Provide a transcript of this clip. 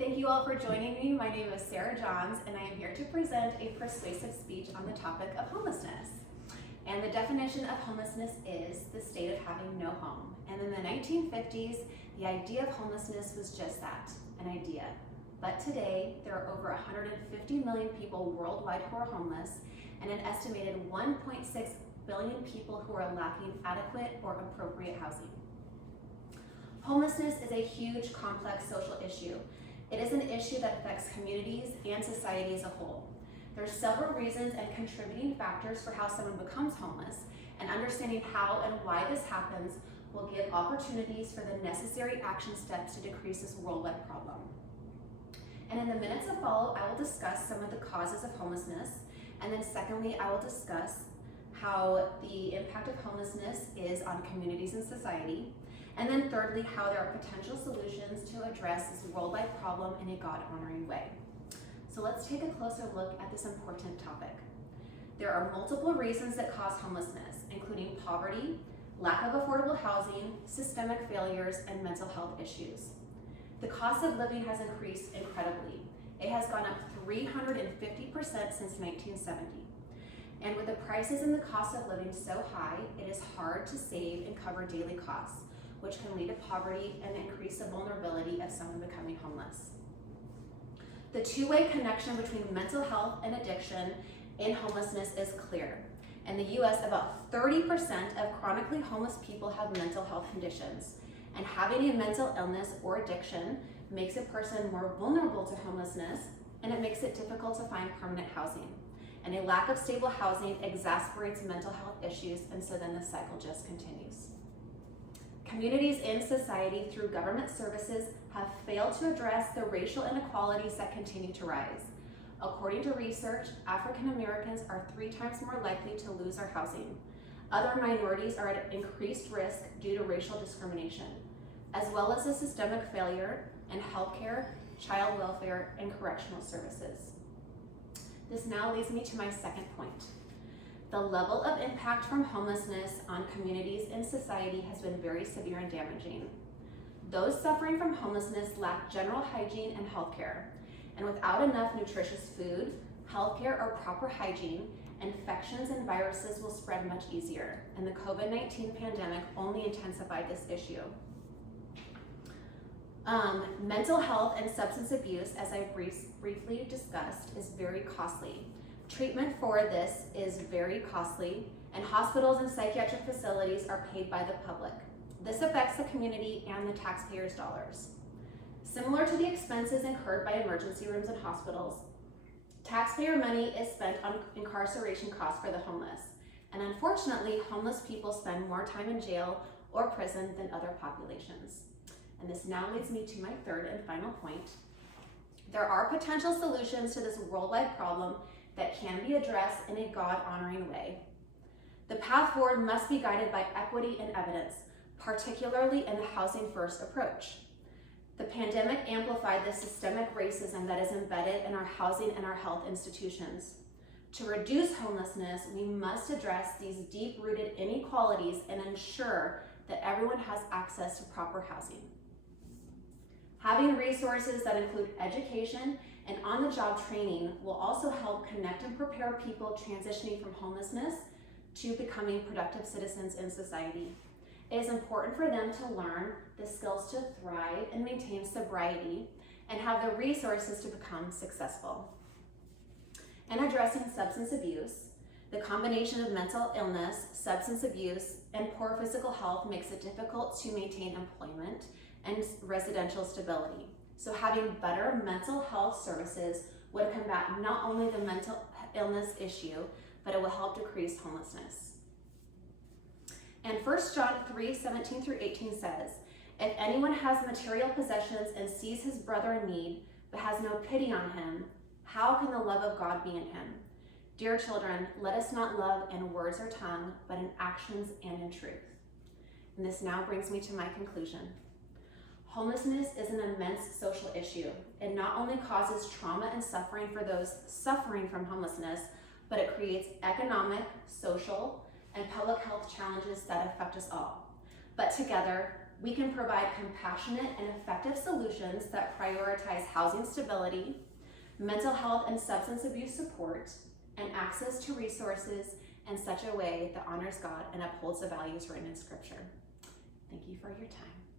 Thank you all for joining me. My name is Sarah Johns, and I am here to present a persuasive speech on the topic of homelessness. And the definition of homelessness is the state of having no home. And in the 1950s, the idea of homelessness was just that, an idea. But today, there are over 150 million people worldwide who are homeless, and an estimated 1.6 billion people who are lacking adequate or appropriate housing. Homelessness is a huge, complex social issue. It is an issue that affects communities and society as a whole. There are several reasons and contributing factors for how someone becomes homeless, and understanding how and why this happens will give opportunities for the necessary action steps to decrease this worldwide problem. And in the minutes that follow, I will discuss some of the causes of homelessness, and then secondly, I will discuss how the impact of homelessness is on communities and society. And then thirdly, how there are potential solutions to address this worldwide problem in a God-honoring way. So let's take a closer look at this important topic. There are multiple reasons that cause homelessness, including poverty, lack of affordable housing, systemic failures, and mental health issues. The cost of living has increased incredibly. It has gone up 350% since 1970. And with the prices and the cost of living so high, it is hard to save and cover daily costs, which can lead to poverty and increase the vulnerability of someone becoming homeless. The two-way connection between mental health and addiction in homelessness is clear. In the US, about 30% of chronically homeless people have mental health conditions, and having a mental illness or addiction makes a person more vulnerable to homelessness, and it makes it difficult to find permanent housing. And a lack of stable housing exacerbates mental health issues, and so then the cycle just continues. Communities in society through government services have failed to address the racial inequalities that continue to rise. According to research, African Americans are 3 times more likely to lose their housing. Other minorities are at increased risk due to racial discrimination, as well as a systemic failure in healthcare, child welfare, and correctional services. This now leads me to my second point. The level of impact from homelessness on communities and society has been very severe and damaging. Those suffering from homelessness lack general hygiene and healthcare, and without enough nutritious food, healthcare, or proper hygiene, infections and viruses will spread much easier, and the COVID-19 pandemic only intensified this issue. Mental health and substance abuse, as I briefly discussed, is very costly. Treatment for this is very costly, and hospitals and psychiatric facilities are paid by the public. This affects the community and the taxpayers' dollars. Similar to the expenses incurred by emergency rooms and hospitals, taxpayer money is spent on incarceration costs for the homeless. And unfortunately, homeless people spend more time in jail or prison than other populations. And this now leads me to my third and final point. There are potential solutions to this worldwide problem that can be addressed in a God-honoring way. The path forward must be guided by equity and evidence, particularly in the housing first approach. The pandemic amplified the systemic racism that is embedded in our housing and our health institutions. To reduce homelessness, we must address these deep-rooted inequalities and ensure that everyone has access to proper housing. Having resources that include education and on-the-job training will also help connect and prepare people transitioning from homelessness to becoming productive citizens in society. It is important for them to learn the skills to thrive and maintain sobriety and have the resources to become successful. In addressing substance abuse, the combination of mental illness, substance abuse, and poor physical health makes it difficult to maintain employment and residential stability. So having better mental health services would combat not only the mental illness issue, but it will help decrease homelessness. And 1 John 3:17 through 18 says, "If anyone has material possessions and sees his brother in need, but has no pity on him, how can the love of God be in him? Dear children, let us not love in words or tongue, but in actions and in truth." And this now brings me to my conclusion. Homelessness is an immense social issue. It not only causes trauma and suffering for those suffering from homelessness, but it creates economic, social, and public health challenges that affect us all. But together, We can provide compassionate and effective solutions that prioritize housing stability, mental health and substance abuse support, and access to resources in such a way that honors God and upholds the values written in Scripture. Thank you for your time.